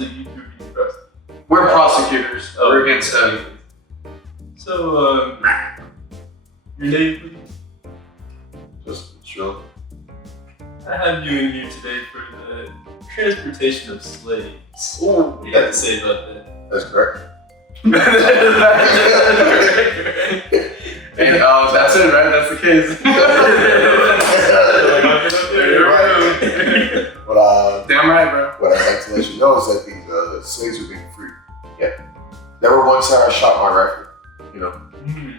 So you're being prosecuted. We're prosecutors. We're against them. So, your name, please? Just chill. I have you in here today for the transportation of slaves. Ooh, What do you have to say about that? that's correct. And that's it, right? That's the case. But Damn right, bro. what I'd like to let you know is that these slaves are being freed. Yeah. Never once have I shot my rifle. You know,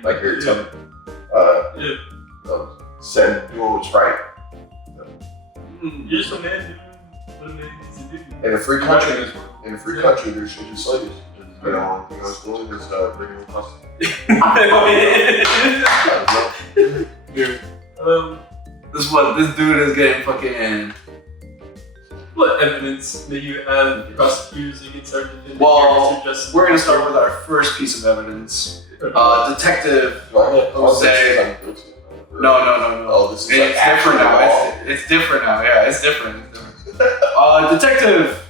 like you're telling said do what was right. You're just a man doing what a man needs to do. In a free country, there's slaves. The only thing I was doing is bringing them across. This dude is getting fucking. What evidence may you have prosecutors against our defendant? Well, we're gonna start with our first piece of evidence. Detective Jose. No. Oh, this is It's different now. It's different now. Yeah, it's different. Detective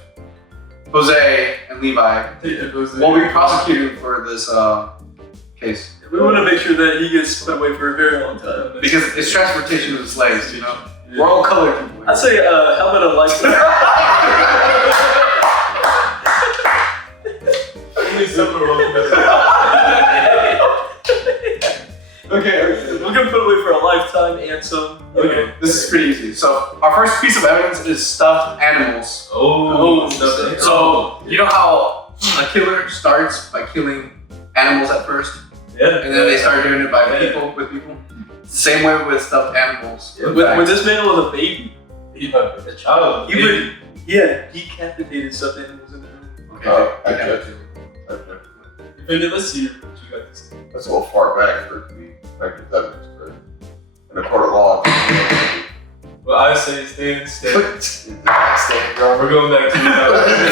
Jose and Levi will be prosecuted for this case. We want to make sure that he gets put away for a very long time. Because it's transportation of slaves, you know? We're all colored people. I'd say, how about a lifetime? Okay, we're gonna put away for a lifetime and some. Okay, this is pretty easy. So, our first piece of evidence is stuffed animals. So, you know how a killer starts by killing animals at first? Yeah. And then they start doing it by people, with people? Same way with stuffed animals. Yeah, when this man was a baby, a child, he would, decapitated stuffed animals in the room. Okay. I judge you. Defendant, let's see what you got to say. That's a little far back for it to be effective evidence, but in a court of law, Well, I say stand. stand ground. We're going back to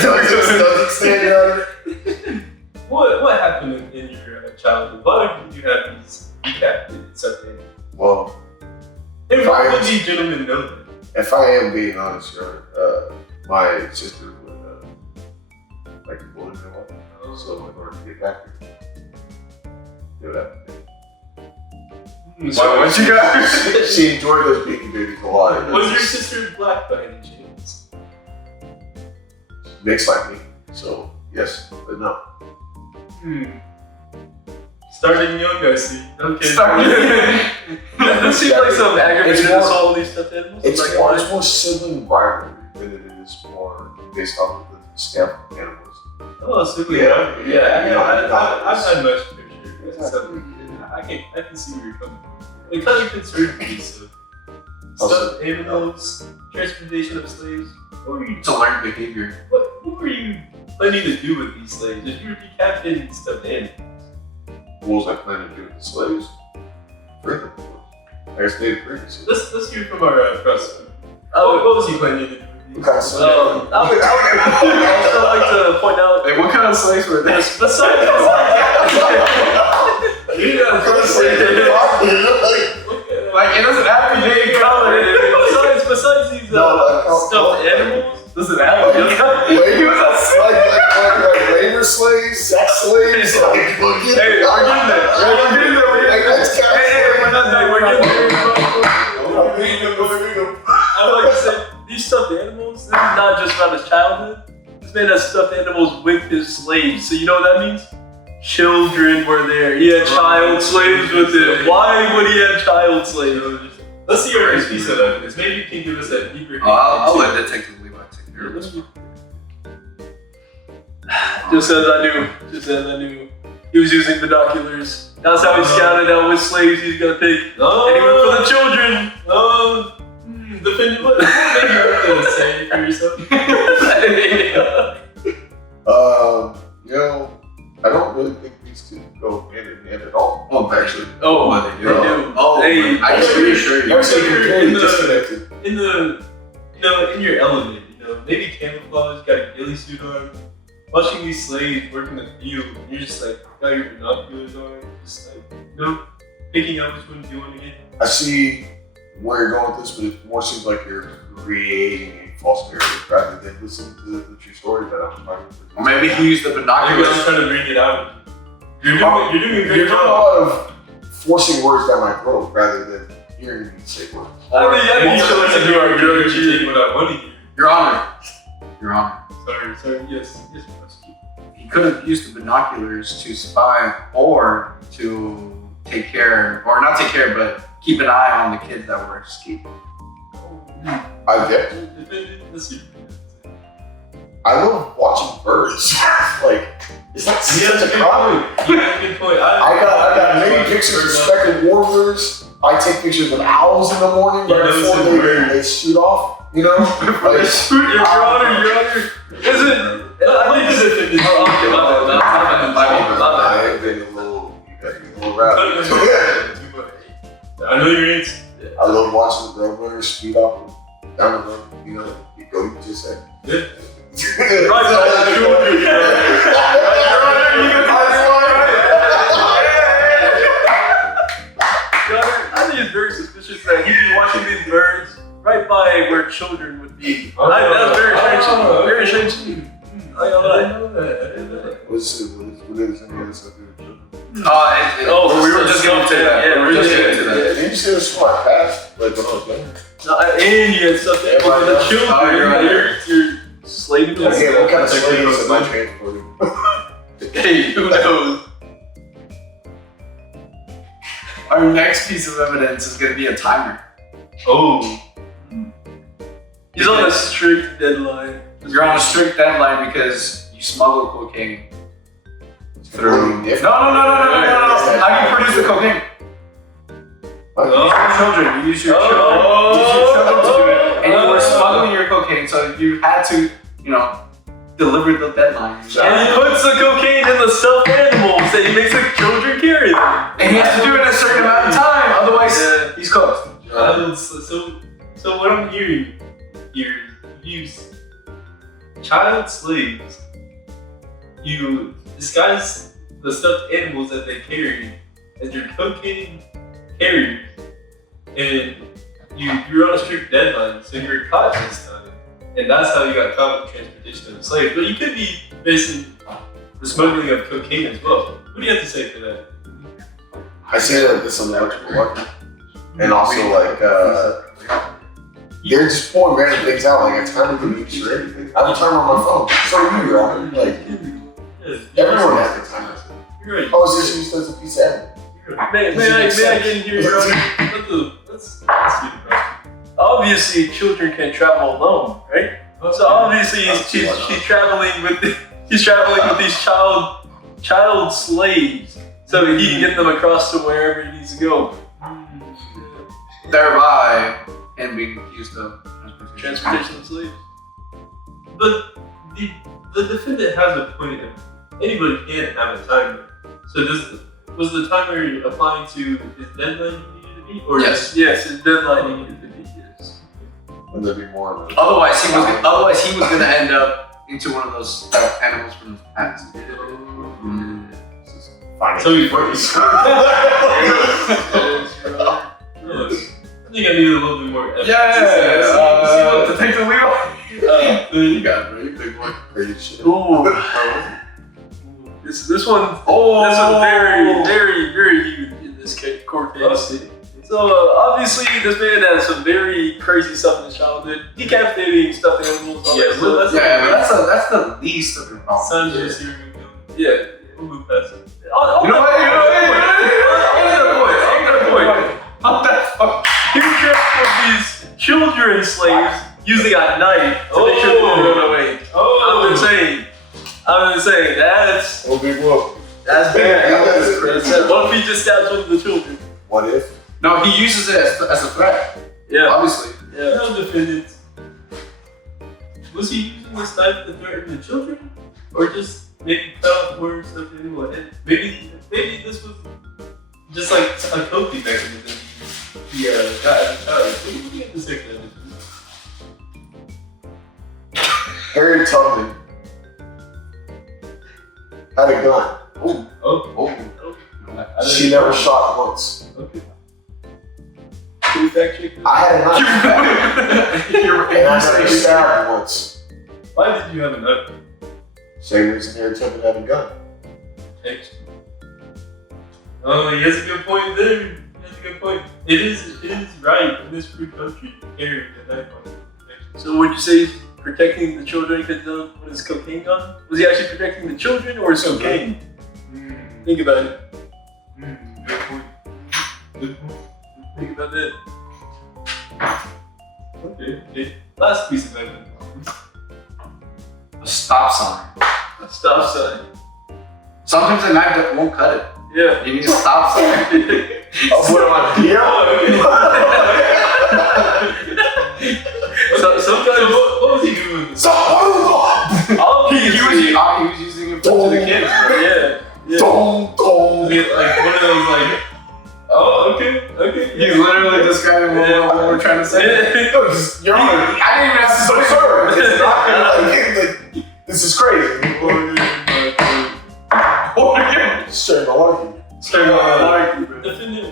Doesn't stand ground. What happened in your childhood? Why did you have these decapitated stuffed animals? Well, And what would these gentlemen know that? if I am being honest, my sister would like a bullet in her life. So in order to get back to her, they would have to. What you got? She enjoyed those beating babies a lot. Was your sister black by any chance? Mixed like me, so yes, but no. Starting young, I see. Okay. That seems like some aggravated assault with these stuffed animals. It's more sibling rivalry than it is more based off of the stamp animals. Oh, sibling rivalry. I've had much picture. I can see where you're coming from. It kind of concerns me. So, stuffed animals, transportation of slaves. What were you? It's a learned behavior. What were you planning to do with these slaves? If you were decapitating stuffed animals. What was I planning to do with the slaves? Free them. I stated previously. Let's hear from our prosecutor. What was he planning to do? What kind of slaves? I would also like to point out. Hey, what kind of slaves were they? Besides, Like, it doesn't have to be color. Besides these stuffed animals, Doesn't have to be color. Like labor slaves, sex slaves, like Hey, we're getting there. We're getting there. We're not done. We're getting there. I would like to say these stuffed animals. This is not just about his childhood. This man has stuffed animals with his slaves. So you know what that means? Children were there. He had child slaves with him. Why would he have child slaves? Let's see your first piece of evidence. Maybe you can give us a deeper. I'll let Detective Levi take care of this. Just as I knew, he was using binoculars. That's how he scouted out which slaves he's gonna pick. And he went for the children. Defendant, what maybe you have to say for yourself? You know, I don't really think these two go hand in hand at all. Oh, actually. They do. I can reassure you. In your element, maybe camouflage, got a ghillie suit on, watching these slaves work in the field, and you're just like, got your binoculars on, just like, picking out which one you want to get. I see where you're going with this, but it more seems like you're creating a false narrative rather than listen to the true story that I'm trying to. Or maybe he used the I binoculars. was trying to bring it out. You're doing a You're great doing a job. lot of forcing words down my throat rather than hearing me say words. I mean, you should listen to our judge without money. Your Honor. Your Honor. Sorry, yes, prosecutor. He could have used the binoculars to spy or to take care, or not take care, but keep an eye on the kids that were escaping. I get. Let's see. I love watching birds. Like, is that such a crime? Good point. I got many pictures of speckled warblers. I take pictures of owls in the morning right before they shoot off. You know, like, Your Honor. Is it? I think it's I know your answer. I love watching the roadrunners speed off down the road. You know, you go, you just say. Yeah. Right, I think it's very suspicious that he'd be watching these birds right by where children would be. That's very strange to me. Very strange to me. I know that. What is any of this stuff? We were just getting to that. Yeah, we were just getting to that. Did you say the smart pass? Like when I was younger? And you had something for the children. You're slaving them. Okay, what kind of slaves am I transporting? Hey, who knows? Our next piece of evidence is going to be a timer. Oh. He's on a strict deadline. You're on a strict deadline because you smuggle cocaine through. No. How do you produce the cocaine? Children. You use your children. You use your children to do it. And you were smuggling your cocaine, so you had to, deliver the deadline. And he puts the cocaine in the stuffed animals and he makes the children carry them. And he has to do it in a certain amount of time, otherwise he's cooked. So what I'm hearing here, you use child slaves. You disguise the stuffed animals that they carry as your cocaine carriers, and you're on a strict deadline, so you're caught this time. And that's how you got caught with transportation of slaves. But you could be facing the smuggling of cocaine as well. What do you have to say for that? I say that this is electrical weapon. And also, like, they're just pulling random things out. Like, a timer can be used for anything. I have a timer on my phone. So do you, Robert. Like, everyone has a timer. You're right. Oh, it's just used as a piece of evidence. May I get in here, Your Honor? Let's see the question. Obviously, children can travel alone, right? So obviously, she's traveling with these child slaves, so he can get them across to wherever he needs to go. Thereby, him being accused of Transportation of slaves. But the defendant has a point. Anybody can have a timer. So was the timer applying to his deadline he needed to be, or yes, his deadline he needed to be? And there'd be more of it. Otherwise, he was gonna end up into one of those animals from the past. Fine. So he works. I think I need a little bit more evidence. Detective Leo. You got it, bro. You big boy. Crazy shit. Ooh. This one. This one's very, very, very huge in this court case. So obviously, this man has some very crazy stuff in his childhood, decapitating stuffed animals. That's the least of your problems. Sons of serial killers. Yeah, we'll move past it. He transported these children slaves using a knife to make sure they don't run away. I'm just saying that's. Oh, big whoop. That's bad. What if he just stabs one of the children? What if? No, he uses it as a threat. Yeah. Obviously. Yeah. No defendant. Was he using this knife to threaten the children? Or just maybe cut off more stuff anyway? Maybe this was just like a coping mechanism. Yeah, got a child. What do you have to say for that? Harry Tubman had a gun. Oh. She never shot once. Okay. fact check that? I had a knife. And I got stabbed once. Why did you have a knife? Same reason they're attempting to have a gun. Protection. Oh, he has a good point there. He has a good point. It is right in this free country to carry a knife on protection. So would you say he's protecting the children because of what is cocaine gun? Was he actually protecting the children or his cocaine? Think about it. Good point. Good point. Think about that. Okay. Last piece of evidence. A stop sign. A stop sign. Sometimes a knife won't cut it. Yeah. You need a stop sign. I'll put it on here. Sometimes, what was he doing? So, he was using it to the kids. Right? Yeah. Don't. Like one of those like, oh, okay. He's literally describing what we're trying to say. You're right. I didn't even have to say absurd. It's not like, this is crazy. Straight malarkey. Defendant,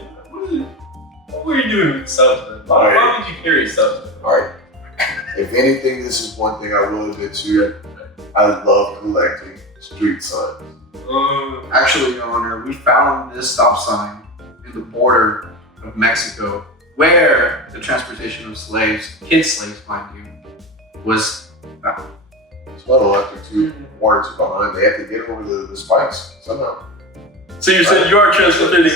what were you doing with stop sign? Why would you carry stop sign? Alright. If anything, this is one thing I will admit to. I love collecting street signs. Actually, Your Honor, we found this stop sign in the border of Mexico where the transportation of slaves, kid slaves, mind you, was found. It's well electric too. Warrants behind. They have to get over the spikes somehow. So you're saying you are transporting I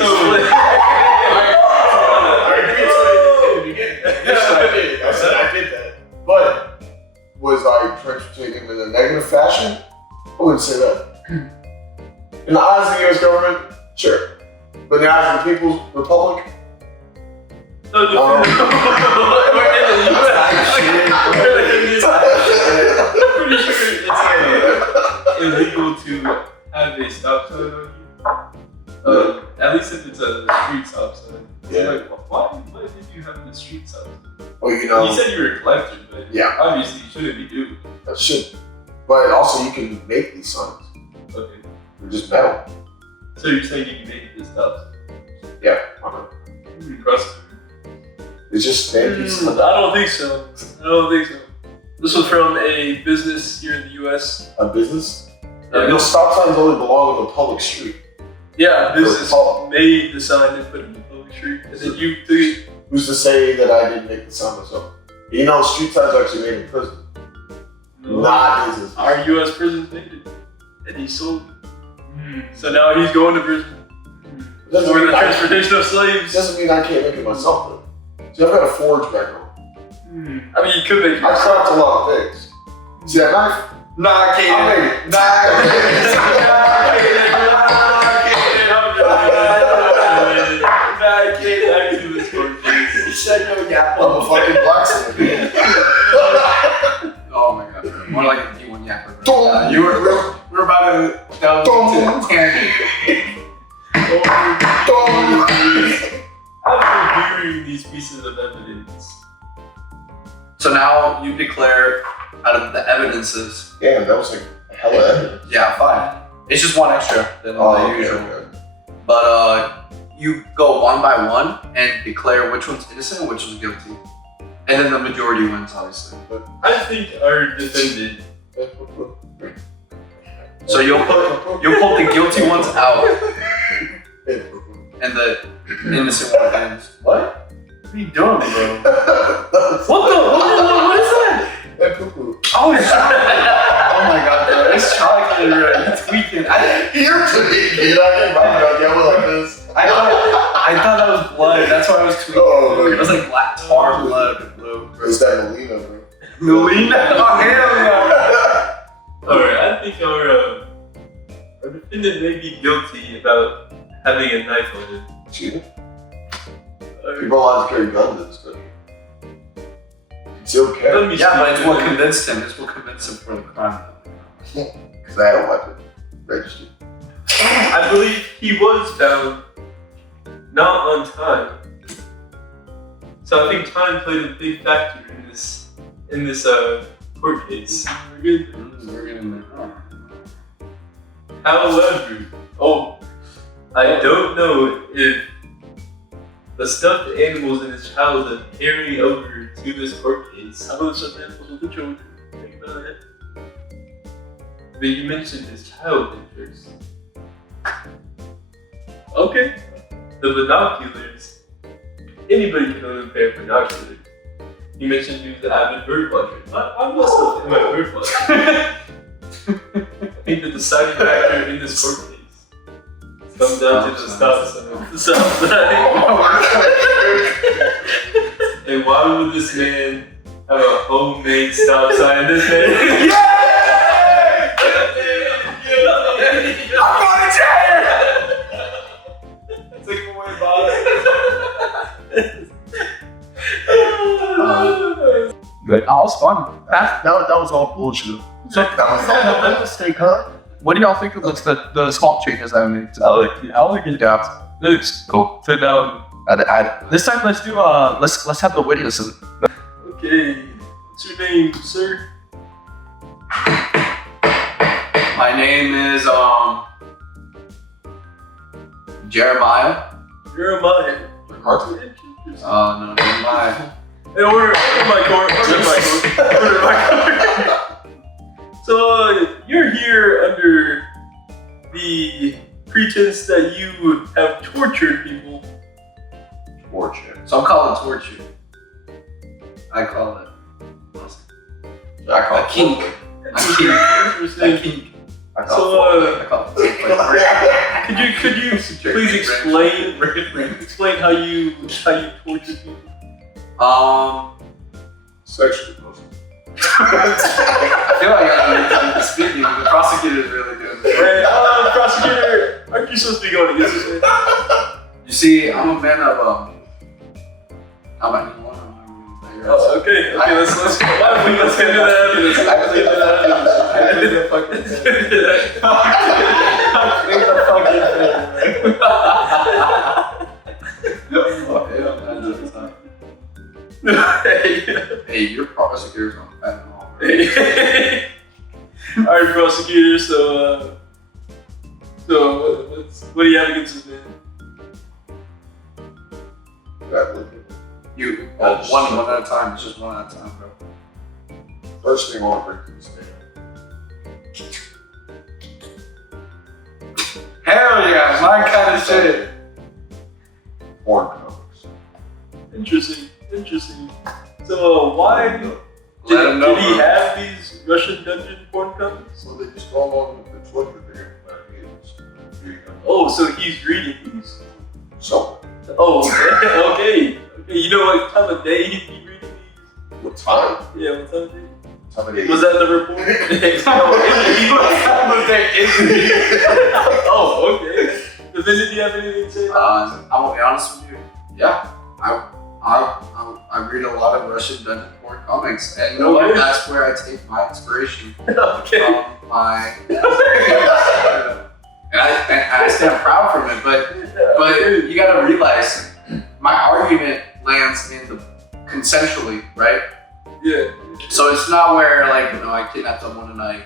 said I did that. But was I transporting him in a negative fashion? I wouldn't say that. In the eyes of the US government, sure. But in the eyes of the People's Republic, I'm pretty sure it's illegal to have a stop sign on you. At least if it's a street stop sign. Yeah. Like, why did you have the street stop sign? well, you know, You said you were a collector, but Yeah. obviously you shouldn't be doing that should. But also, you can make these signs. it. Okay. They're just metal. So you're saying you can make this stop sign? Yeah, why not? Prosecutor. It's just stand pieces. I don't think so. This was from a business here in the US. A business? Those stop signs only belong on the public street. Yeah, a business made the sign and put it in the public street. And then you took it. Who's to say that I didn't make the sign myself? You know, street signs are actually made in prison. Not business. Our US prisons made it. And he sold it. So now he's going to prison. For the transportation of slaves. Doesn't mean I can't make it myself though. See, I've got a forge background. I mean, you could make it. I craft a lot of things. See that knife? Nah, I can't. I made it. I'm a fucking blacksmith. Oh my god, more like a D1 yapper. We're about to delve into the tangent. After hearing these pieces of evidence. So now you declare out of the evidences. Damn, that was like hella evidence. Yeah, 5. It's just 1 extra than the usual. Okay. But you go one by one and declare which one's innocent and which one's guilty. And then the majority wins, obviously. I think our defendant. So you'll pull the guilty ones out and the innocent one ends. What? What are you doing, bro? What is that? Oh, it's chocolate. Oh my god, bro. It's chocolate, bro. You're tweaking. You're tweaking. I didn't mind that yellow like this. I thought that was blood. That's why I was tweaking. Oh, it was like black tar blood, bro. It's that Melina, bro. Melina? Oh, hell yeah. Alright, I think our defendant may be guilty about having a knife on him. Cheating? People are allowed to carry guns in this country. It's okay. Yeah, but it's what convinced him. It's what convinced him for the crime. Because I had a weapon registered. I believe he was found not on time. So I think time played a big factor in this court case. We're getting there. However, I don't know if the stuffed animals in his childhood carry over to this court case. How about the stuffed animals with the children? Think about it. But you mentioned his childhood first. Okay. The binoculars. Anybody can own a pair of binoculars. You mentioned he was an avid bird watcher. I'm also in my bird watcher. I think the deciding factor in this court case comes down to the stop sign. The stop sign. And why would this man have a homemade stop sign? This man. Yeah! I'm going to jail! Take him away, boss. Good. Oh, it was fun. That was all bullshit. So that was all a mistake, huh? What do y'all think of the small changes that I made? I like it. Yeah. Looks cool. So now, This time, let's do let's have the witnesses. okay. What's your name, sir? My name is Jeremiah. Jeremiah. No, Jeremiah. Hey, order my court. Order my court. So, you're here under the pretense that you have tortured people. Torture. So I'm calling torture. I call it. A kink. A kink. So, could you please explain how you torture people? Sexually mostly. I feel like I'm speaking. The prosecutor's really doing this. Hey, prosecutor, aren't you supposed to be going against this man? You see, I'm a man of how about you want? Oh, okay. Let's get into that evidence. Hey, your prosecutor's on the panel. Alright, prosecutor, so what do you have against this man? You one at a time. It's just one at a time, bro. First thing I want to bring to this man. Hell yeah, my kind of shit. Porn comics. Interesting. So why did he have these Russian dungeon porn comics? So they just go along with the Twitter thing. Oh, so he's reading these. So, Oh, okay. You know what time of day he'd be reading these? what time? Yeah, what time of day? Time of day. Was that the report? What time of day is it? Oh, okay. Defendant, do you have anything to say? I will be honest with you. Yeah, I read a lot of Russian dungeon porn comics, and you know what? That's where I take my inspiration Okay. from my. And I stand proud from it, but you gotta realize my argument lands in the consensually, right? Yeah. So it's not where I kidnap someone and I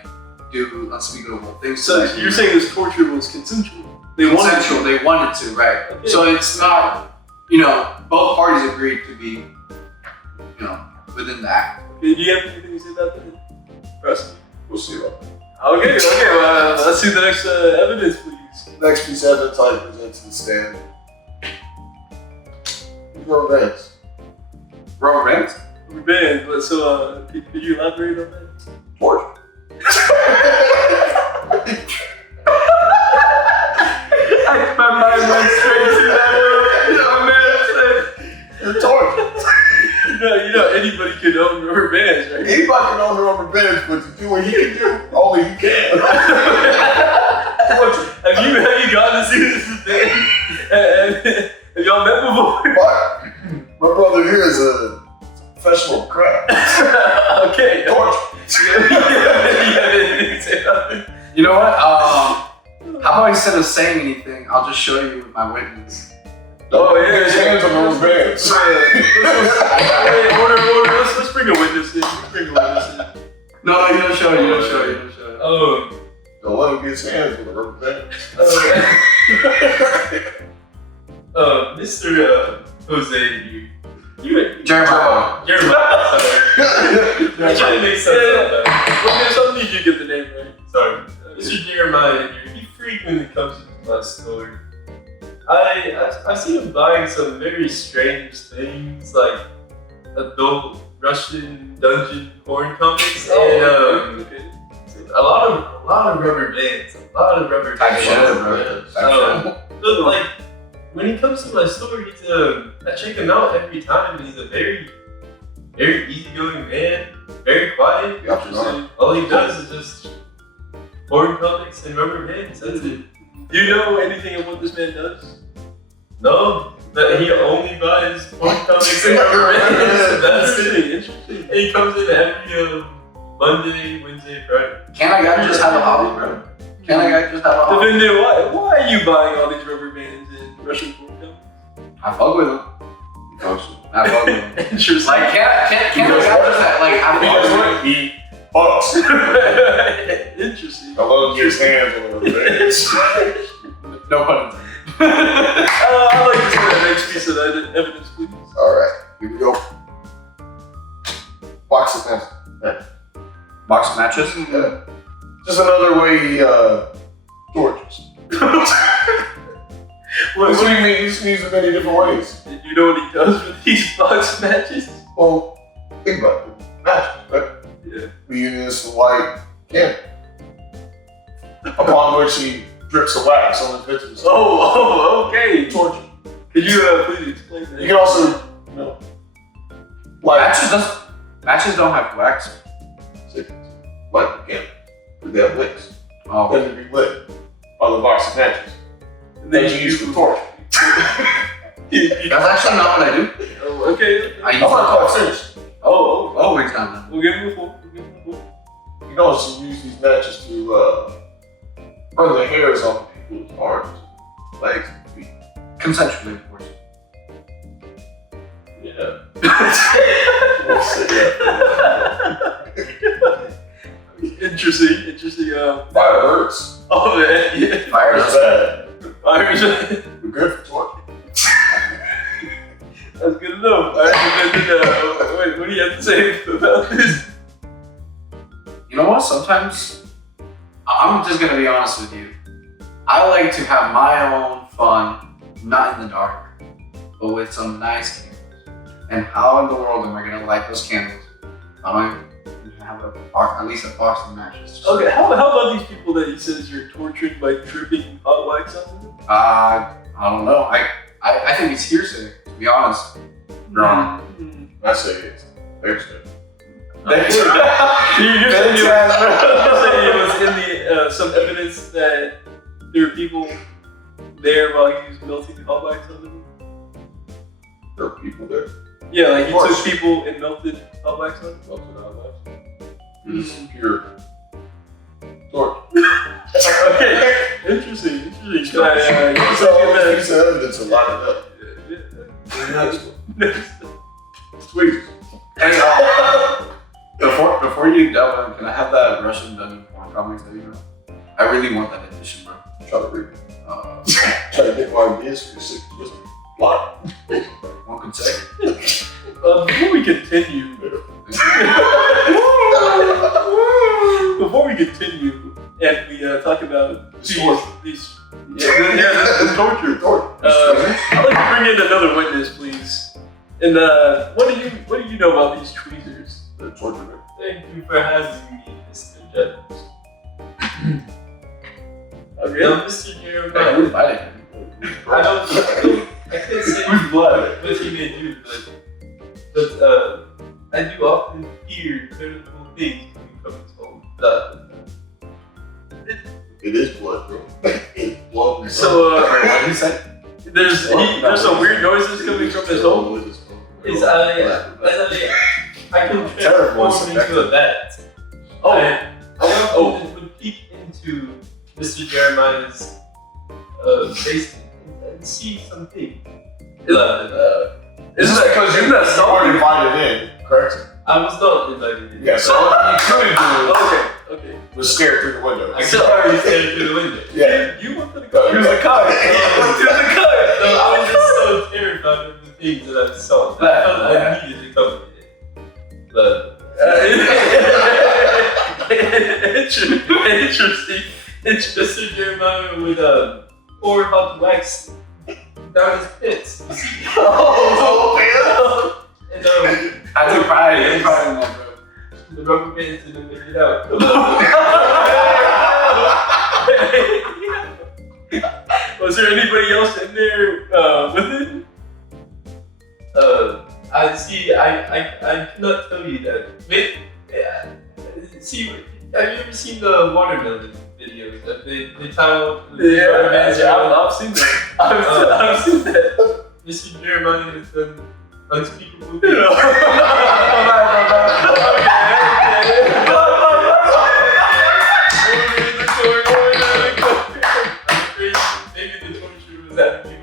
do unspeakable things. So you're saying this torture was consensual? They wanted to, right? Okay. So it's not, both parties agreed to be, within that. Okay, do you have anything to say about that? Prosecutor? We'll see about that. Okay, well, let's see the next evidence, please. Next piece of evidence I present to the stand. Romance. Romance? Revenge, so could you elaborate on that? Torture. My mind went straight to that one. Torture. Anybody can own revenge, right? Anybody can own their own revenge, but to do what he can do, only he can. Have you gotten to see this thing? Have y'all met before? My brother here is a professional crap. Okay. Torture. You know what? How about instead of saying anything, I'll just show you with my witness. Oh, yeah, his hands on the revenge. Order. Let's bring a witness in. No, you don't show it. Oh. Don't let him get his hands on the revenge. Jose, you Jeremiah. Sorry. I'm trying to make sense of that. Well, so need you get the name right. Sorry. Mr. Jeremiah here, he frequently comes into my store. I see him buying some very strange things like adult Russian dungeon porn comics and a lot of rubber bands, a lot of rubber bands. But like when he comes to my store, I check him out every time, and he's a very easygoing man, very quiet. All he does is just porn comics and rubber bands. That's it. Do you know anything of what this man does? No? That he only buys porn comics and rubber bands. That's it. Interesting. And he comes in every Monday, Wednesday, Friday. Can a guy just have a hobby, bro? Can a guy just have a hobby? Defendant, why are you buying all these rubber bands and Russian porn comics? I fuck with him. I fuck with him. Interesting. Like, can a guy just have, like, have a hobby? He bucks. Interesting. I love his hands on the bands. No pun intended. I'd like to see that next piece of evidence, please. Alright, here we go. Box of matches. Box of matches? Just another way he tortures. What do you mean? He's used in many different ways. You know what he does with these box matches? Well, think about it. Matches, right? Yeah. We use this white candle. Upon which he drips the wax on his victims. Oh, okay. Torture. Could you please explain that? You can also, like Matches don't have wax. Like a candle. They have wicks. Oh. Then to be lit by the box of matches. And then you use the torch. That's actually not what I do. Oh, okay. I I'm use not quite finished. Oh, wait, time. We'll give him a four. You can also use these matches to burn the hairs off people's arms, legs, and feet. Consensually, of course. Yeah. Interesting. Fire hurts. Oh man, yeah. Fire That's is bad. Irish. We're good for torture. That's good enough. Wait, what do you have to say about this? You know what? Sometimes, I'm just gonna be honest with you. I like to have my own fun, not in the dark, but with some nice candles. And how in the world am I gonna light those candles? I don't even have at least a box of matches. Okay, how about these people that he says you're tortured by dripping hot wax on them? I don't know. I think it's hearsay, to be honest. Wrong. I say it's hearsay. You're saying it was in the some evidence that there were people there while he was melting hot wax on them? There are people there. Yeah, like he took people and melted hot wax on them? Melted hot wax. It's pure torture. Okay, interesting. Piece of evidence a lot of that. Next. Sweet. Hey, before you delve in, can I have that Russian dungeon porn comics that you know? I really want that edition, bro. Try to read it. Try to get more ideas for your sick twisted plot. One could say. Before we continue, and we talk about these this torture. I'd like to bring in another witness, please. And what do you know about these tweezers? The torture. Thank you for having me, Mr. Judge. Okay, Mr. Jeremiah. I can't say what he may do, but I do often hear critical things coming from his home. It is blood, bro. It's blood. So, what did you say? There's some weird noises coming from his home. I can transform into a bat. I would peek into Mr. Jeremiah's basement and see something. Is that because you weren't invited in, correct? I was not invited in. Yeah, so what you couldn't do Okay. was stare through the window. I already stared through the window. Yeah. You went to the car. He was like, car. I went to the car. So I was just so terrified of the things that I saw. I felt I needed to cover it. But interesting Jeremiah would pour hot wax down his pits. Oh, And I took pride in that, bro. the rubber bands didn't make it out. Was there anybody else in there with it? I see. I cannot tell you that. See, have you ever seen the watermelon videos that they tie up the rubber bands? I've seen that. I've seen that. Mr. Jeremiah has done unspeakable things.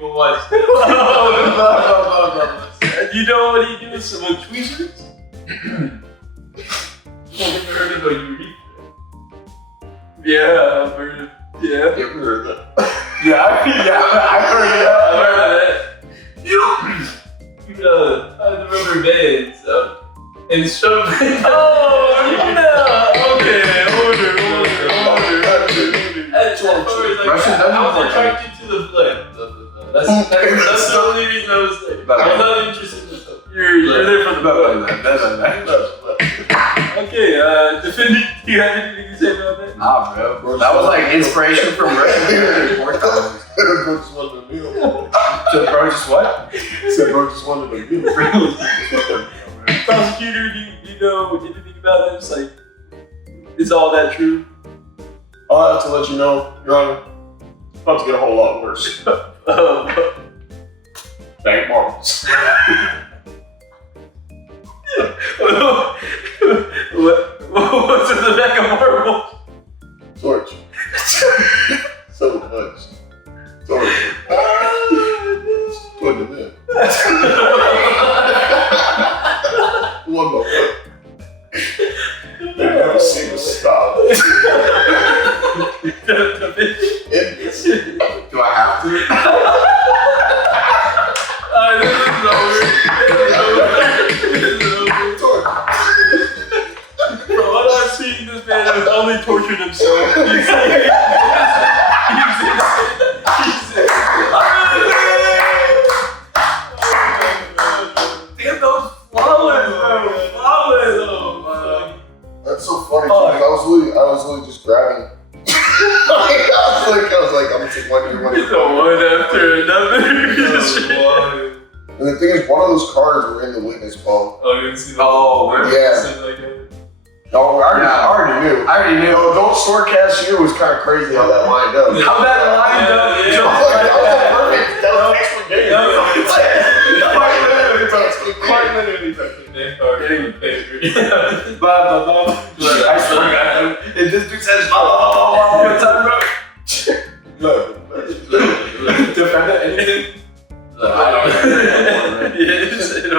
Was. You know what he does with tweezers? You've heard of a urethra? Yeah, I've heard of. Yeah. You ever heard that? Yeah, I've heard it. I've heard of that. You the rubber bands and shove it. Oh no! Okay, order. As far as like, I was attracted to the blood. That's the only reason I was there. I'm not interested in stuff. You're there for the blood. Okay, Defendant, do you have anything to say about that? Nah, bro. That was like inspiration from Russian. Bro just wanted a meal. So bro just what? Said bro just wanted a meal. Prosecutor, do you know anything about this? Like, is all that true? I'll have to let you know, Your Honor. It's about to get a whole lot worse. Bank marbles. What's in the back of marbles? Torch. So much. Torch. Put it in. One more. They never seen us stop. Do I have to? This is over. Bro, what I've seen, this man has only tortured himself. Damn, those flowers, bro. Flowers. That's so funny too, because I was literally just grabbing. I was like, I'm gonna take one here, one here. One after another. And the thing is, one of those cards were in the witness phone. Oh, you didn't see that? Oh, yeah. No, I already knew. I already knew. No, don't store cashier was kind of crazy how that lined up. How that lined up? I was like, that was perfect. That was an excellent game. Quite literally. I swear, if this dude says one time, bro. Defendant, anything? I don't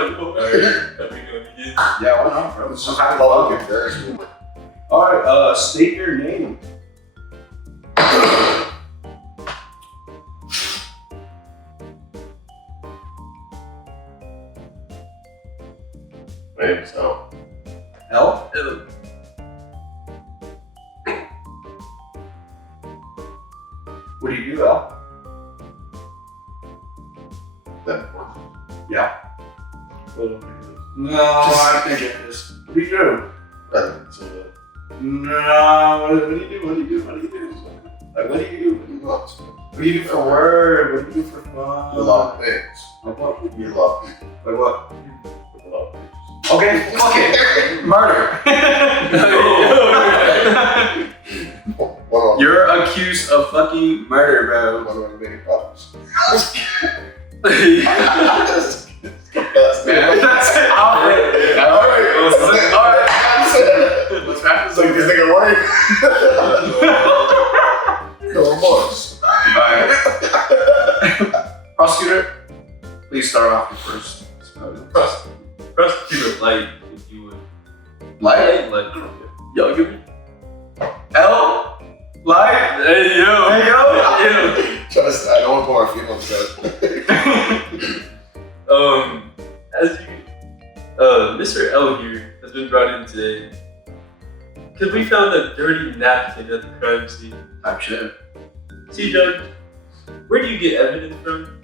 know. Yeah, why not, bro? It's just public embarrassment. Alright, state your name. Maybe so. L? What do you do, L? That Yeah. No, I think it is. What do you do? No, what do you do? Like, what do you do? What do you do for work? What do you do for fun? You love things. Like what? You love people. Like what? You love things. Okay, fuck it. Murder. You're accused of fucking murder, bro. One of the many problems. That's it. Alright. Let's wrap this up. This nigga work. No remorse. Alright. Prosecutor, please start off your first. Prosecutor, like, if you would. Light? Like, yo, give me. L? Light? Hey, yo. Hey, yo. I don't want to put my feelings together. we found a dirty napkin at the crime scene. Type shit. See, Judge, where do you get evidence from?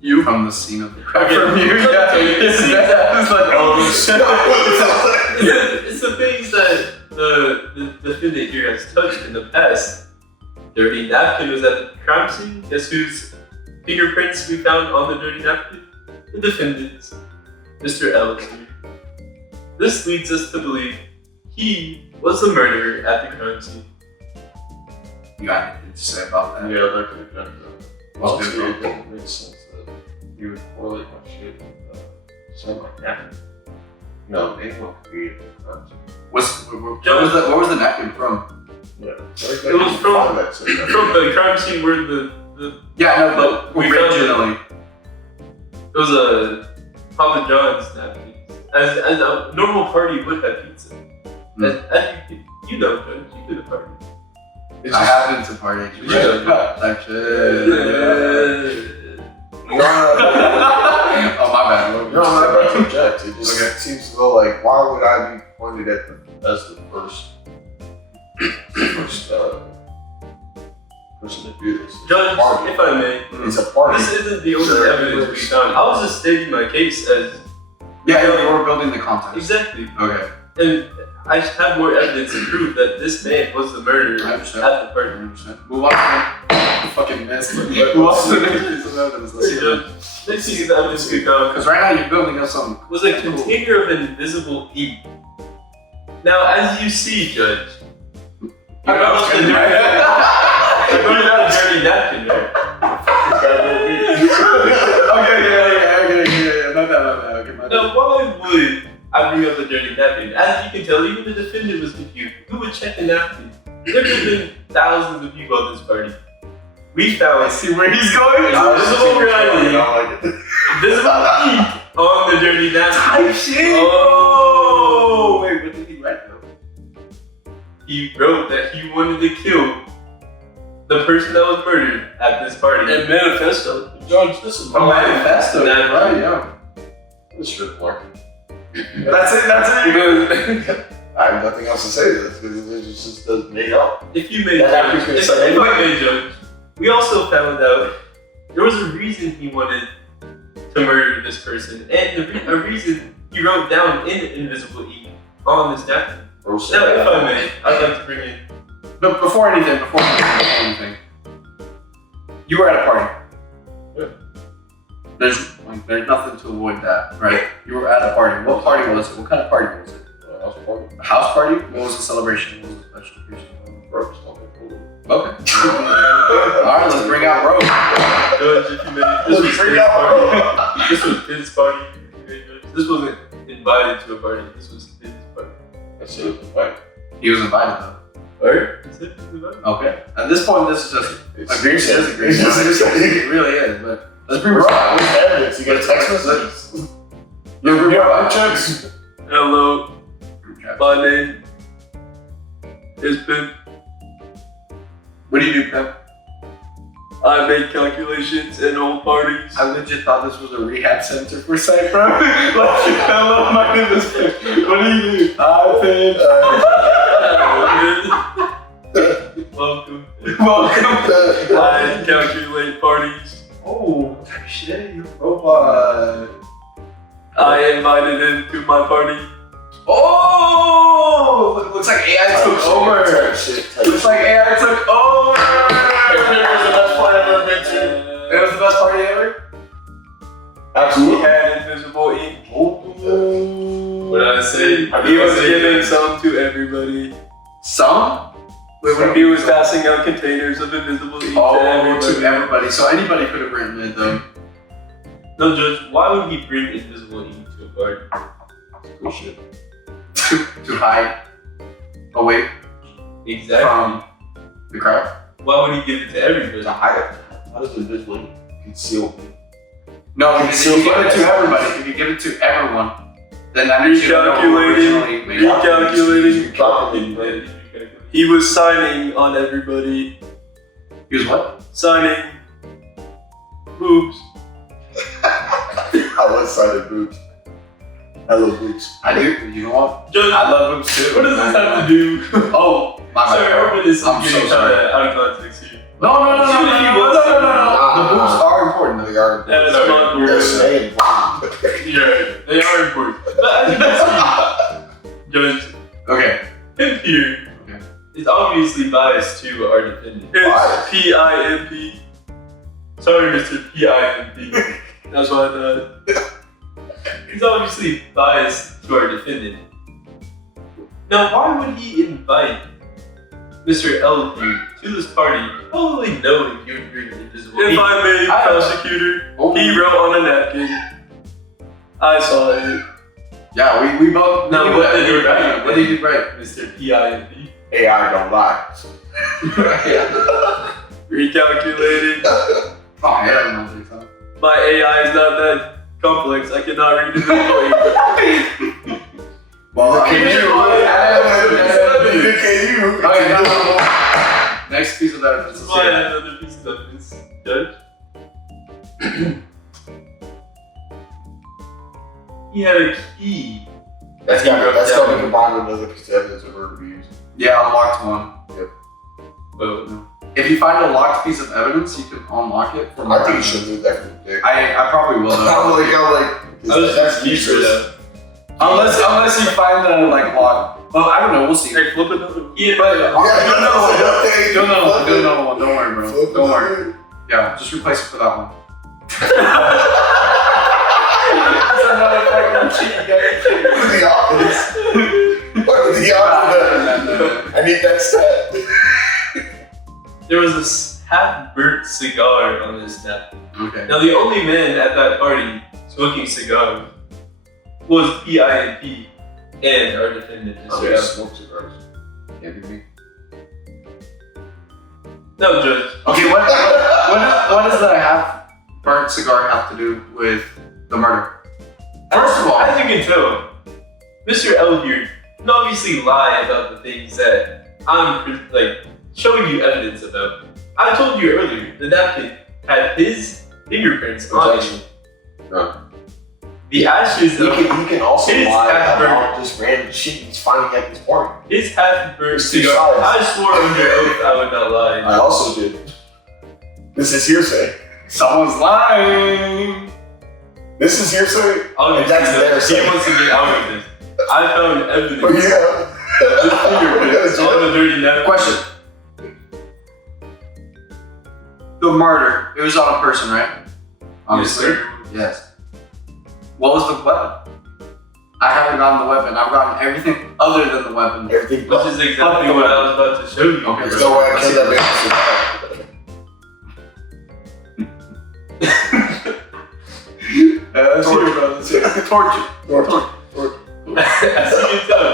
You? From the scene of the crime. Okay. From you? Yeah. It's like, It's the things that the defendant here has touched in the past. Dirty napkin was at the crime scene. Guess whose fingerprints we found on the dirty napkin? The defendant's, Mr. Ellis. This leads us to believe he was the murderer at the crime scene. You got anything to say about that? Yeah, that could have been What's honestly, good, it didn't make sense that you would correlate my shit with something like that. No, they won't create crimes. What was the napkin from? Yeah. It was from the crime scene where the Yeah, no, but we found originally. it was a Papa John's napkin. As a normal party would have pizza. As you know, Judge, you could have party. I have been to parties. Type shit. Oh, my bad. No, I'm not about to object. It just seems to go like, why would I be pointed at as the first person to do this? Judge, if I may, It's a party. this isn't the only evidence we found. I was just stating my case as Yeah, you were building the context. exactly. Okay. And I have more evidence to prove that this man was the murderer I at understand. the party. 100%. Move on. Fucking mess. Move on to the next piece of evidence. Let's hear it. Next piece of evidence we found Because right now you're building up some. was a container of invisible ink. Now, as you see, Judge, I brought up the dirty napkin, right? Okay, my bad. Okay, my bad. Now, why would I bring up the dirty napkin? As you can tell, even the defendant was confused. Who would check the napkin? There could have been thousands of people at this party. We found See where he's going? invisible writing, like it. invisible ink on the dirty napkin. Type shit. Oh, Wait, what did he write though? he wrote that he wanted to kill the person that was murdered at this party. And manifesto. Judge, this is A manifesto. That- Right, yeah. This should work. That's it. I have nothing else to say to this because it just doesn't make up. If you made That judge, happened if to you made judge, we also found out there was a reason he wanted to murder this person, and a reason he wrote down in invisible ink on this napkin. Now, if I may, I'd like to bring in. But before anything, you were at a party. Yeah. There's nothing to avoid that, right? You were at a party. What party was it? What kind of party was it? House party. A house party? What was the celebration? What was the special occasion? Okay. Alright, let's bring out Bro. Judge, if you made this was his party. This was his party. This wasn't invited to a party. This was his party. That's it. Right. He was invited though. Alright? That's it? He was invited? Okay. At this point, this is just It's agree to disagree. It's just It really is, but let's bring Bro. What's the evidence? You get a text message? You bring Bro. Yeah, checks. Hello, my name is Pimp. What do you do, Pep? I make calculations and hold parties. I legit thought this was a rehab center for Cypher. Like, hello, my name is Pep. What do you do? Welcome. Welcome. I calculate parties. Oh, shit, you robot. I invited him to my party. Oh! Looks like AI took over. Looks like AI took over. It was the best party I've ever been to. It was the best party ever? He Absolutely. had invisible ink. What did I say? I He think was I said giving that. some to everybody. Some? When he was passing out containers of invisible ink Oh, to everybody. to everybody. So anybody could have written it though. No, Judge, why would he bring invisible ink to a party? Bullshit. To hide away Exactly. from the crowd. Why would he give it to everybody? To hide it. How does the invisible conceal me? No, because if you give it to everybody, if you give it to everyone, then that means you don't know who originally made it. Recalculating. Recalculating. He was signing on everybody. He was what? Signing. Boobs. I was cited boobs. I love boots. I do. You know what? Judge, I love boots too. what does this have to do? Oh, my Sorry, bad. Urban is I'm getting so sorry. out of context here. No. The boots are important. They are. That is They're fun. saying. You're right. They are important. But as you can see, Judge, Okay. him here is obviously biased to our defendant. Biased. It's PIMP. Sorry, Mr. PIMP. That's what I thought. He's obviously biased to our defendant. Now, why would he invite Mr. L here to this party, probably knowing he would bring invisible? If I may, Prosecutor, he wrote on a napkin. I saw it. Yeah, we both. Now, what did he write? What did he write? Mr. PIMP. AI don't lie. Recalculating. Oh, yeah, no, My AI is not that complex. I cannot read it. Well, Can you? Okay, no. Next piece of evidence. That's why I have another piece of evidence. Judge? He had a key. That's got to be combined with another piece of evidence of her abuse. Yeah, unlocked one. Oh, If you find a locked piece of evidence, you can unlock it from. I think you should do that for the dick. I probably will. I'm I was that's just useless. useless. Unless you find the like lock. Well, I don't know. We'll see. Hey, flip another. Yeah, But Do do another one. Don't worry, bro. Don't worry. Yeah, just replace it for that one. That's another fucking cheat. What are the odds? What are the odds of that? I need that stat. There was this half-burnt cigar on this napkin. Okay. Now, the only man at that party smoking cigars was PIMP and our defendant, Mr. L. Smoke cigars. Can't be me. No, Judge. Okay, what does the half-burnt cigar have to do with the murder? First of all, as you can tell, Mr. L here can obviously lie about the things that I'm like showing you evidence about. I told you earlier the napkin had his fingerprints on it. No. The ashes He of can also his lie half-burnt. about just random shit he's finding at this party. His half-burnt It's two cigar. sides. I swore under oath I would not lie. I also did. This is hearsay. someone's lying. This is hearsay. Obviously, That's their he side. wants to get out of this. I found evidence. But yeah. His fingerprints on the dirty napkin. Question. The murder, it was on a person, right? Obviously. Yes, sir. Yes. What was the weapon? I haven't gotten the weapon. I've gotten everything other than the weapon. Everything Which is exactly what I was about to show you. Okay, There's no way I killed that Let's hear about this. Torture. man. As you can tell,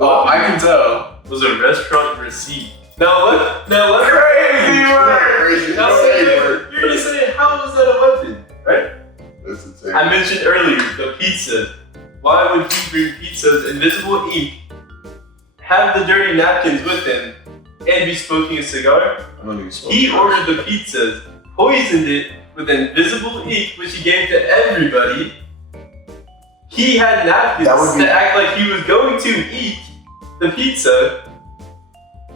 Oh, I can tell. was a restaurant receipt. Now let Crazy word. Crazy. Now you're gonna say, how was that a weapon, right? That's insane. I mentioned earlier the pizza. Why would he bring pizza's invisible ink, have the dirty napkins with him, and be smoking a cigar? I don't even smoke. He ordered the pizzas, poisoned it with invisible ink, which he gave to everybody. He had napkins That would be- to act like he was going to eat the pizza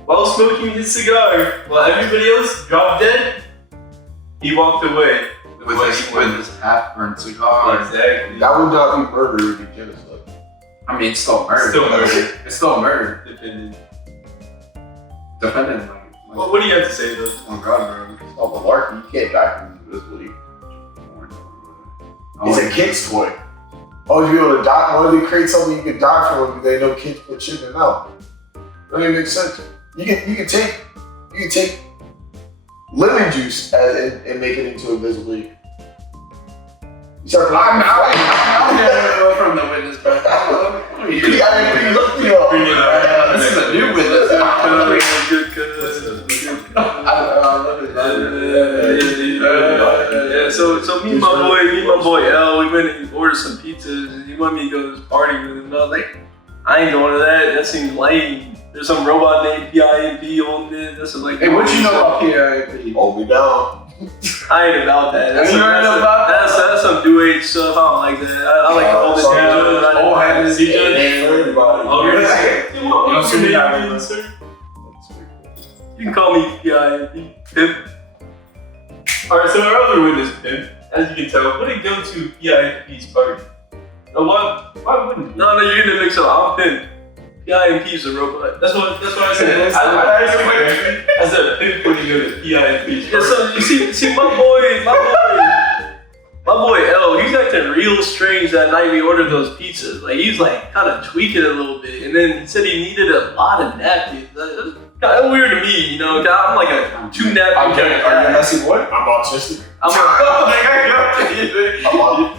while smoking his cigar, while everybody else dropped dead. He walked away With what his, he with wanted. his half-burnt cigar. Exactly. That would not be murder, it would be genocide. I mean, it's still murder. Still murder. It's still murder. Defendant. Defendant. Well, what do you have to say though? Oh God, bro. It's not malarkey. You can't back him invisibly. It's a kid's toy. Oh, you be able to die? Why do they create something you can die from if they know kids put shit in their mouth? That doesn't make sense. You can take lemon juice and make it into invisible ink. You start I'm out here from the witness, bro. Yeah, look me up. Bring it up. This is a new witness. Yeah, so me and my boy L, we went and ordered some pizzas, and he wanted me to go to this party with him. And I was like, I ain't going to that. That seems lame. There's some robot named PIMP on there. That's like, Hey, what you know about PIP? Hold me down. I ain't about that. That's some new age stuff. I don't like that. I like the old judge. Old hands. See judge. Everybody. Oh, you're don't see me now. sir. You can call me P.I.M.P. Pimp. Alright, so our other witness, Pimp, as you can tell, wouldn't go to P.I.M.P's party. Now, why wouldn't you? No, you're gonna mix up. I'm Pimp. P.I.M.P's a robot. That's what I said. I said Pimp when you go to P.I.M.P's. Yeah, so you see my boy L, he's acting real strange that night we ordered those pizzas. Like he's like kind of tweaking a little bit, and then he said he needed a lot of napkins. That's kind of weird to me, you know. I'm like a 2 napkin kind of Are you a guy. messy boy? I'm autistic. I'm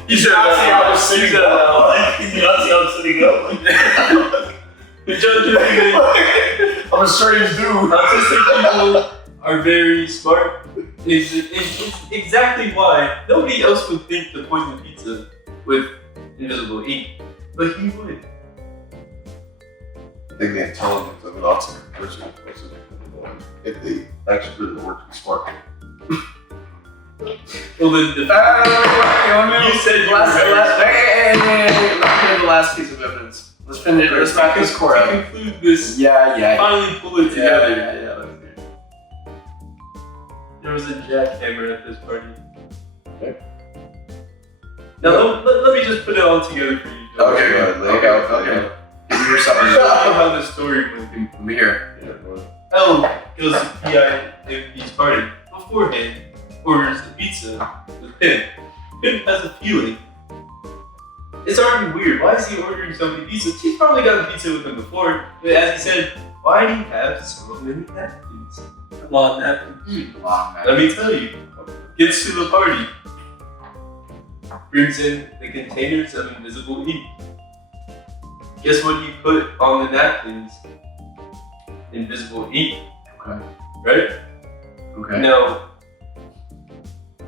You should not see how I'm sitting You should up. You not see how I'm sitting up. The judge I'm a strange dude. autistic people are very smart. It's exactly why nobody else would think to poison pizza with invisible ink, but he would. I think the intelligence of an autistic person is if they actually put it to work to be smart. Well, then you said you Let's were get the last piece of evidence. Let's finish. Let's knock this core to out. conclude this. Yeah. Finally pull it together. Yeah. There was a jackhammer at this party. Okay. Now let me just put it all together for you, Joe. Okay. Give me your Show you something. how the story went. Let me hear. Yeah, well, L goes to P.I.M.P's party. Beforehand, orders the pizza with Pimp. Pimp has a feeling. It's already weird. Why is he ordering so many pizzas? He's probably gotten pizza with him before. But as he said, why do you have so many napkins? Long napkins. Let me tell you. Gets to the party. Brings in the containers of invisible ink. Guess what he put on the napkins? Invisible ink. Okay. Right? Okay. Now,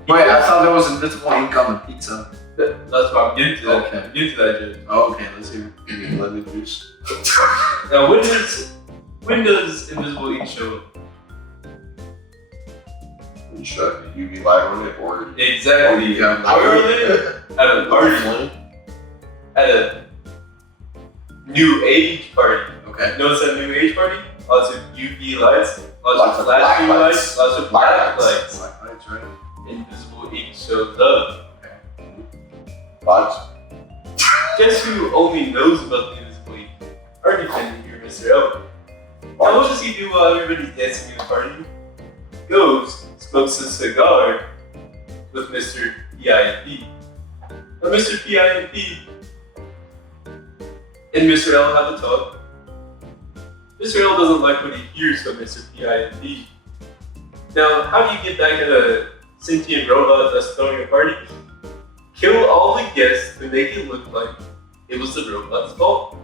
Wait, I thought there was invisible ink on the pizza. that's why I'm getting to that. Okay. I'm getting to that, Judge. Oh, okay, let's hear. give me lemon juice. Now, when does invisible ink show up? You shut the UV light on it or Exactly. Yeah. Where at a party. At a new age party. Okay. Notice that new age party? Lots of UV lights, lots Lots of of flashing black lights, lights. lots of black lights. Black lights, right? Invisible ink shows up. Vibes. Guess who only knows about the invisible ink? Our defendant here, Mr. L. Now, what does he do while everybody's dancing in the party? Goes, smokes a cigar with Mr. P.I.M.P. Now, Mr. P.I.M.P. and Mr. L have a talk. Mr. L doesn't like what he hears from Mr. P.I.M.P. Now, how do you get back at a sentient robot that's throwing a party? Kill all the guests to make it look like it was the robot's fault.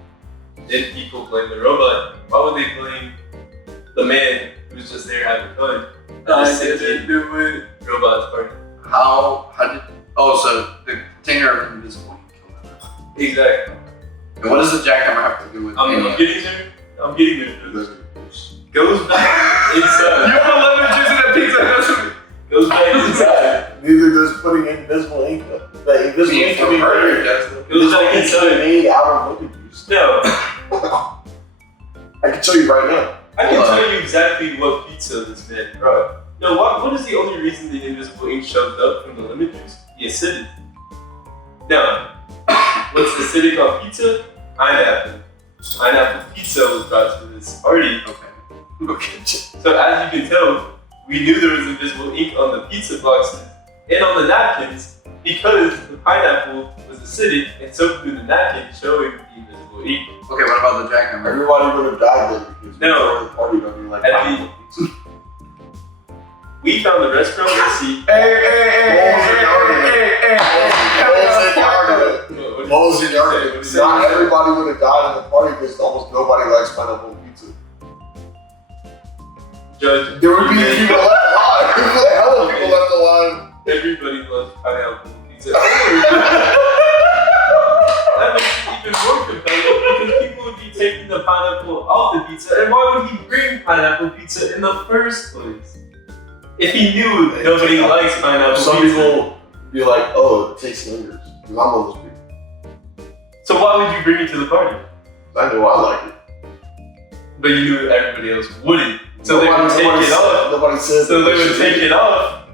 Then people blame the robot. Why would they blame the man who's just there having fun? I didn't do it. Robot's party. How did? Oh, so the container of invisible ink killed him. Exactly. And what does the jackhammer have to do with? I'm getting there. I'm getting there. lemon juice. Goes back inside. You put lemon juice in a pizza. Goes back inside. Neither does putting invisible ink. The invisible ink can be made. Goes back inside. Made out of lemon juice. No, I can show you right now. I can tell you exactly what pizza this man brought. No, what is the only reason the invisible ink shoved up from the lemon juice? The acidity. Now, what's acidic on pizza? Pineapple. Pineapple pizza was brought to this party. Okay. So as you can tell, we knew there was invisible ink on the pizza boxes and on the napkins because the pineapple was acidic and soaked through the napkin, showing the invisible ink. Okay, what about the jackhammer? Everybody would have died then because No. the party don't be like At pineapple pizza. We found the restaurant receipt. What was the argument? Not everybody would have died in the party because almost nobody likes pineapple pizza. Judge, There would be people left alive. Hella people left alive. everybody loves pineapple pizza. That makes it even more compelling because people would be taking the pineapple off the pizza, and why would he bring pineapple pizza in the first place? If he knew nobody likes pineapple Some pizza, people be like, oh, it tastes lingers. Because I'm one of those people. so why would you bring it to the party? I know I like it. But you knew everybody else wouldn't. So they would take it off. Nobody said So they would take it off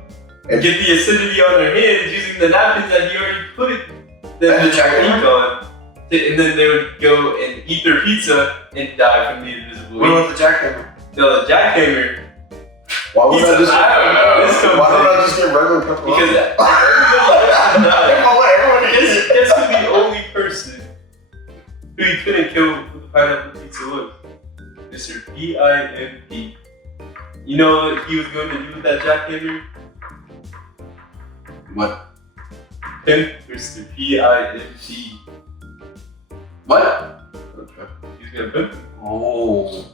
And- get the acidity on their hands using the napkins that he already put And the the ink on. And then they would go and eat their pizza and die from the invisible What ink. about the jackhammer? No, the jackhammer. Why would I just? I don't know. This comes Why don't in. I just get regular pepperoni? Because everybody everybody guess, guess who the only person who he couldn't kill with the pineapple pizza was? Mr. P.I.M.P. You know what he was going to do with that jackhammer? What? Pimp Mr. P.I.M.P. What? He's gonna pimp him. Oh.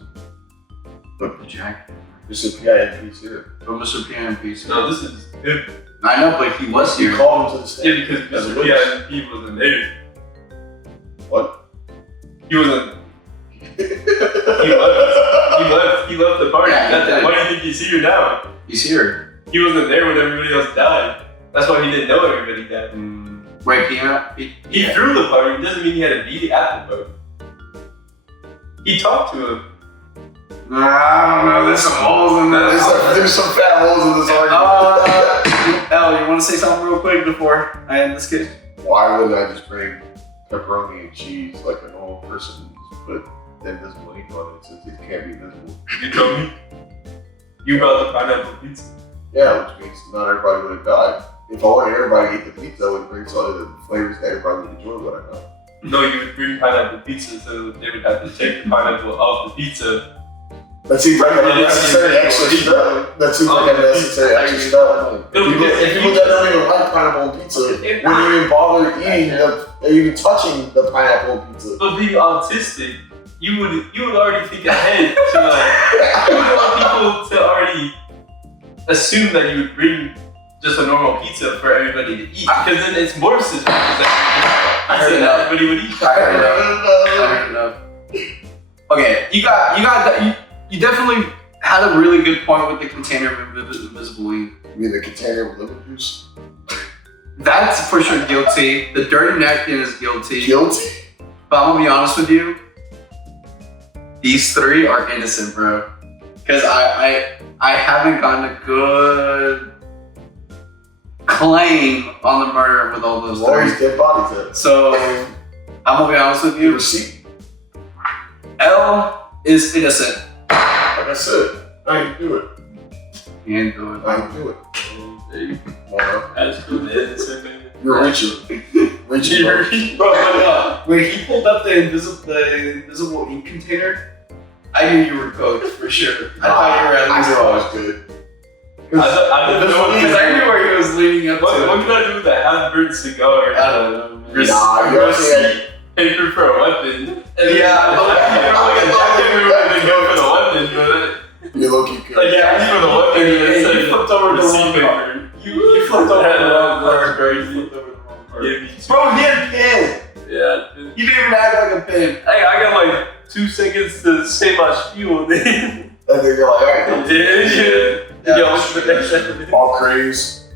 But the jackhammer. Mr. P.I.M.P.'s here. But Mr. PMP. No, this is pimp. I know, but he was You here. called him to the Yeah, stand. because As a Mr. witness. P.I.M.P. wasn't there. What? He wasn't. He left. He left the party. Yeah, he did. Why do you think he's here now? He's here. He wasn't there when everybody else died. That's why he didn't know everybody died. Wait, he He threw the party. It doesn't mean he had to be at the party. He talked to him. I don't know. There's some holes in There's some fat holes in this argument. Elle, you want to say something real quick before I end this case? Why wouldn't I just bring pepperoni and cheese like a normal person and just put the invisible ink on it since it can't be visible? You told me. You brought the pineapple pizza. Yeah, which means not everybody would have died. If I wanted everybody to eat the pizza, I would bring some of the flavors that everybody would enjoy what I got. No, you would bring pineapple pizza, so they would have to take the pineapple off the pizza. That seems like a Yeah, necessary yeah, extra yeah. step. That seems like a necessary extra step. No, People that don't even like pineapple on pizza wouldn't even bother eating even touching the pineapple on pizza. But being autistic, you would already think ahead to like you would want people to already assume that you would bring just a normal pizza for everybody to eat because then it's more suspicious that I heard pizza enough. that everybody would eat. I heard enough. Okay, you got that. You definitely had a really good point with the container of invisible ink. You mean the container with lemon juice? That's for sure guilty. The dirty napkin is guilty. Guilty? But I'm gonna be honest with you. These three are innocent, bro. Because I haven't gotten a good claim on the murder with all those All three. these dead bodies there. So I'm gonna be honest with The you. receipt. Elle is innocent. Like I said, I ain't do it. He ain't doing I it. ain't do it. Well, as for the innocent man. You're Richard. Richard. Bro, but when he pulled up the invisible ink container, I knew you were cooked for sure. I thought you were at I least knew I was cooked. good. I didn't know Because I knew where he was leading up What to. can I do with that half-burnt cigar? I don't know, man. Receipt, Nah, you're receipt, paper for a weapon. And Yeah, I can't remember where they go for the weapon, You look, you but like yeah, for the weapon, And it's you flipped over the receipt wrong paper. part. You flipped over the wrong part. Crazy. You flipped over the wrong part. Yeah, me too. Bro, he had a pin. Yeah. You didn't even act like a pin. Hey, I got like 2 seconds to say my spiel, then. and then you're like, alright, Yeah. Yeah, Yo, sure. all craze.